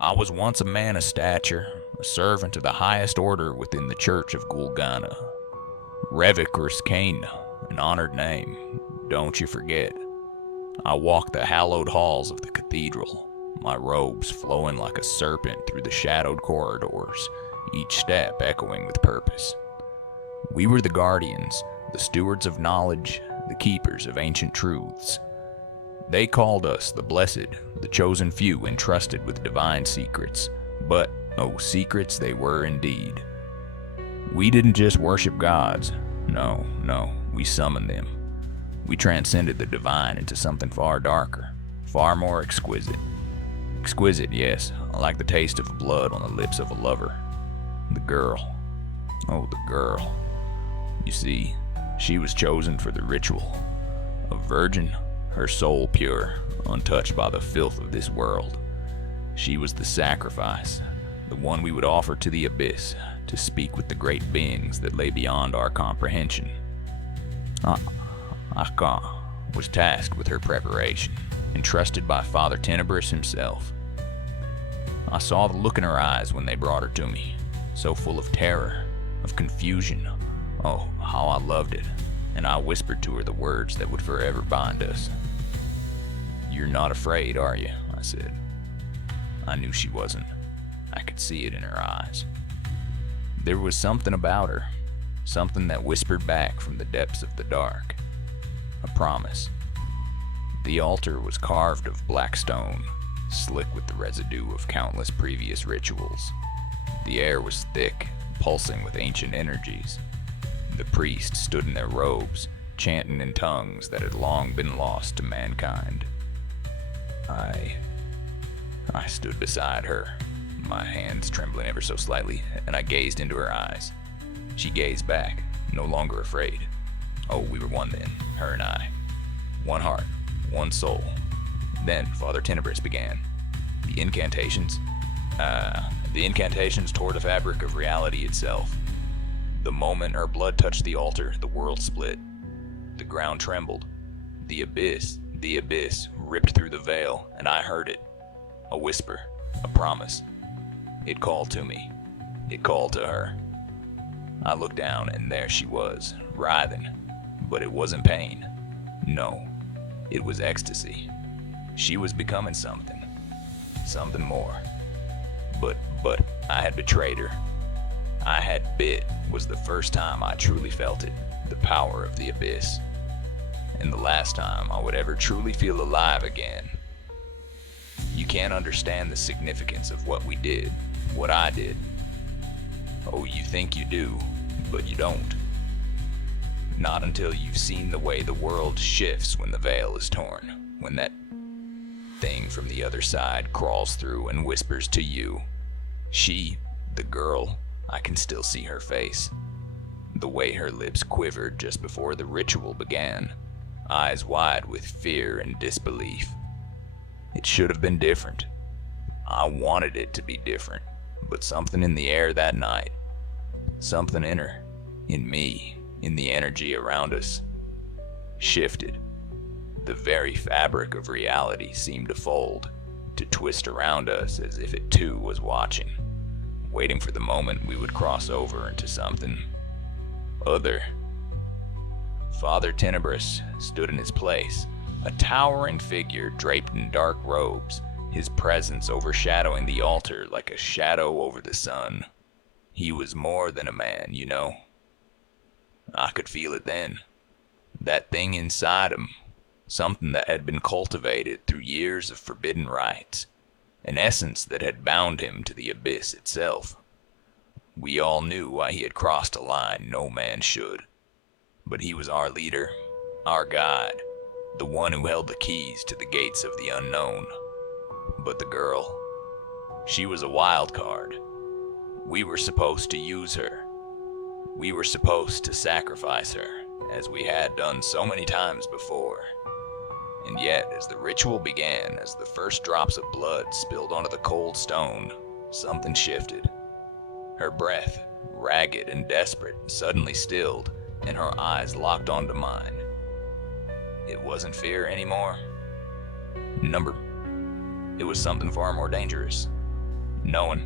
I was once a man of stature, a servant of the highest order within the Church of Gulgahna. Revikrus Kaine, an honored name, don't you forget. I walked the hallowed halls of the cathedral, my robes flowing like a serpent through the shadowed corridors, each step echoing with purpose. We were the guardians, the stewards of knowledge, the keepers of ancient truths. They called us the blessed, the chosen few entrusted with divine secrets. But, oh, secrets they were indeed. We didn't just worship gods. No, we summoned them. We transcended the divine into something far darker, far more exquisite. Exquisite, yes, like the taste of blood on the lips of a lover. The girl. Oh, the girl. You see, she was chosen for the ritual. A virgin, her soul pure, untouched by the filth of this world. She was the sacrifice, the one we would offer to the abyss, to speak with the great beings that lay beyond our comprehension. Aka was tasked with her preparation, entrusted by Father Tenebris himself. I saw the look in her eyes when they brought her to me, so full of terror, of confusion. Oh, how I loved it, and I whispered to her the words that would forever bind us. "You're not afraid, are you?" I said. I knew she wasn't. I could see it in her eyes. There was something about her, something that whispered back from the depths of the dark. A promise. The altar was carved of black stone, slick with the residue of countless previous rituals. The air was thick, pulsing with ancient energies. The priests stood in their robes, chanting in tongues that had long been lost to mankind. I stood beside her, my hands trembling ever so slightly, and I gazed into her eyes. She gazed back, no longer afraid. Oh, we were one then, her and I. One heart, one soul. Then Father Tenebris began. The incantations tore the fabric of reality itself. The moment her blood touched the altar, the world split. The ground trembled. The abyss ripped through the veil, and I heard it. A whisper, a promise. It called to me. It called to her. I looked down, and there she was, writhing. But it wasn't pain. No, it was ecstasy. She was becoming something. Something more. But I had betrayed her. I had bit was the first time I truly felt it, the power of the abyss. And the last time I would ever truly feel alive again. You can't understand the significance of what we did, what I did. Oh, you think you do, but you don't. Not until you've seen the way the world shifts when the veil is torn, when that thing from the other side crawls through and whispers to you. She, the girl, I can still see her face. The way her lips quivered just before the ritual began, eyes wide with fear and disbelief. It should have been different. I wanted it to be different, but something in the air that night, something in her, in me, in the energy around us, shifted. The very fabric of reality seemed to fold, to twist around us as if it too was watching, waiting for the moment we would cross over into something other. Father Tenebris stood in his place, a towering figure draped in dark robes, his presence overshadowing the altar like a shadow over the sun. He was more than a man, you know. I could feel it then. That thing inside him, something that had been cultivated through years of forbidden rites, an essence that had bound him to the abyss itself. We all knew why he had crossed a line no man should. But he was our leader, our guide, the one who held the keys to the gates of the unknown. But the girl, she was a wild card. We were supposed to use her. We were supposed to sacrifice her, as we had done so many times before. And yet, as the ritual began, as the first drops of blood spilled onto the cold stone, something shifted. Her breath, ragged and desperate, suddenly stilled, and her eyes locked onto mine. It wasn't fear anymore. It was something far more dangerous. Knowing.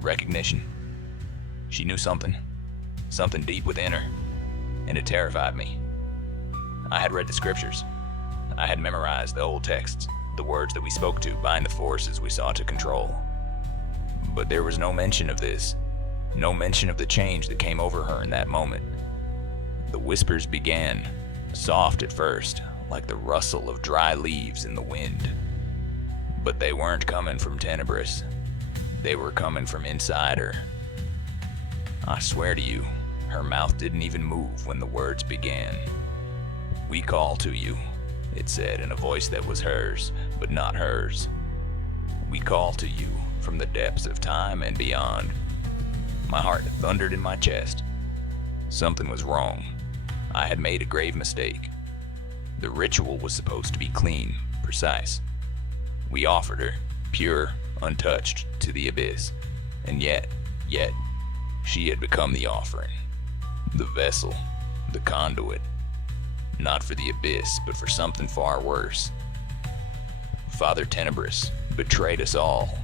Recognition. She knew something deep within her, and it terrified me. I had read the scriptures. I had memorized the old texts, the words that we spoke to bind the forces we sought to control. But there was no mention of this, no mention of the change that came over her in that moment. The whispers began, soft at first, like the rustle of dry leaves in the wind. But they weren't coming from Tenebris. They were coming from inside her. I swear to you, her mouth didn't even move when the words began. "We call to you," it said in a voice that was hers, but not hers. "We call to you from the depths of time and beyond." My heart thundered in my chest. Something was wrong. I had made a grave mistake. The ritual was supposed to be clean, precise. We offered her, pure, untouched, to the abyss. And yet, she had become the offering. The vessel, the conduit. Not for the abyss, but for something far worse. Father Tenebris betrayed us all.